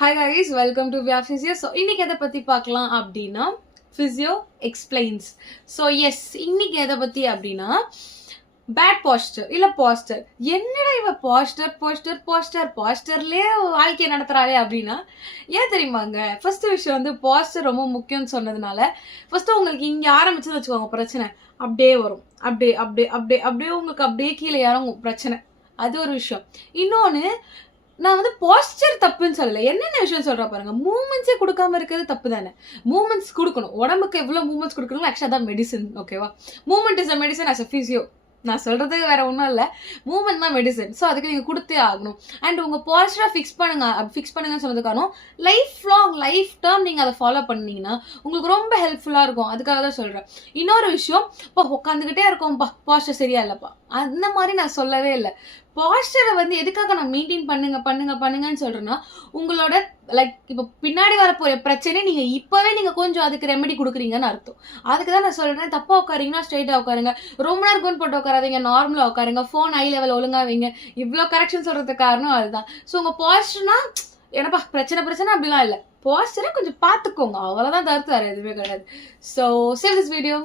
Hi guys, welcome to Via Physio. So, இன்னைக்கு எதை பத்தி பார்க்கலாம் அப்படின்னா Physio explains. So, yes, இன்னைக்கு எதை பத்தி அப்படின்னா பேட் பாஸ்டர் இல்ல பாஸ்டர். என்னடா இவ பாஸ்டர்லயே வாழ்க்கையை நடத்துறாளே அப்படின்னா ஏன் தெரியுமாங்க? ஃபர்ஸ்ட் விஷயம் வந்து பாஸ்டர் ரொம்ப முக்கியம்னு சொன்னதுனால ஃபர்ஸ்ட் உங்களுக்கு இங்க ஆரம்பிச்சது வச்சுக்கோங்க பிரச்சனை அப்படியே வரும். அப்படியே உங்களுக்கு அப்படியே கீழே இறங்கும் பிரச்சனை. அது ஒரு விஷயம். இன்னொன்னு நான் வந்து பாஸ்டர் தப்புன்னு சொல்லல. என்னென்ன விஷயம் சொல்றா பாருங்க. மூமெண்ட்ஸே கொடுக்காம இருக்கிறது தப்பு தானே. மூமெண்ட்ஸ் கொடுக்கணும். உடம்புக்கு எவ்வளவு மூமெண்ட்ஸ் கொடுக்கணும் ஆக்சுவலா தான் மெடிசன். ஓகேவா? Movement is a medicine as a physio. நான் சொல்றது வேற ஒன்றும் இல்லை. மூமெண்ட் தான் மெடிசன். ஸோ அதுக்கு நீங்கள் கொடுத்தே ஆகணும். அண்ட் உங்கள் பாஸ்டராக ஃபிக்ஸ் பண்ணுங்கன்னு சொன்னதுக்கான லைஃப் டேர்ம் நீங்கள் அதை ஃபாலோ பண்ணீங்கன்னா உங்களுக்கு ரொம்ப ஹெல்ப்ஃபுல்லாக இருக்கும். அதுக்காக தான் சொல்கிறேன். இன்னொரு விஷயம், இப்போ உட்காந்துக்கிட்டே இருக்கோம்ப்பா பாஸ்டர் சரியா இல்லைப்பா, அந்த மாதிரி நான் சொல்லவே இல்லை. பாஸ்டரை வந்து எதுக்காக நான் மெயின்டைன் பண்ணுங்கன்னு சொல்றேன்னா, உங்களோட லைக் இப்போ பின்னாடி வரப்போற பிரச்சனை நீங்க இப்பவே நீங்க கொஞ்சம் அதுக்கு ரெமெடி கொடுக்குறீங்கன்னு அர்த்தம். அதுக்கு தான் நான் சொல்றேன். தப்பா உட்காரீங்கன்னா ஸ்ட்ரைட்டா உட்காருங்க. ரொம்ப நேரம் கோன் போட்டு உட்காராதீங்க, நார்மலா உட்காருங்க. ஃபோன் ஐ லெவல் ஒழுங்கா வைங்க. இவ்வளோ கரெக்ஷன் சொல்றதுக்கு காரணம் அதுதான். ஸோ உங்க பாஸ்டர்னா என்னப்பா பிரச்சனை அப்படிலாம் இல்லை. பாஸ்டரை கொஞ்சம் பார்த்துக்கோங்க, அவ்வளோதான். தவிர்த்து வேற எதுவுமே கிடையாது. So save this video.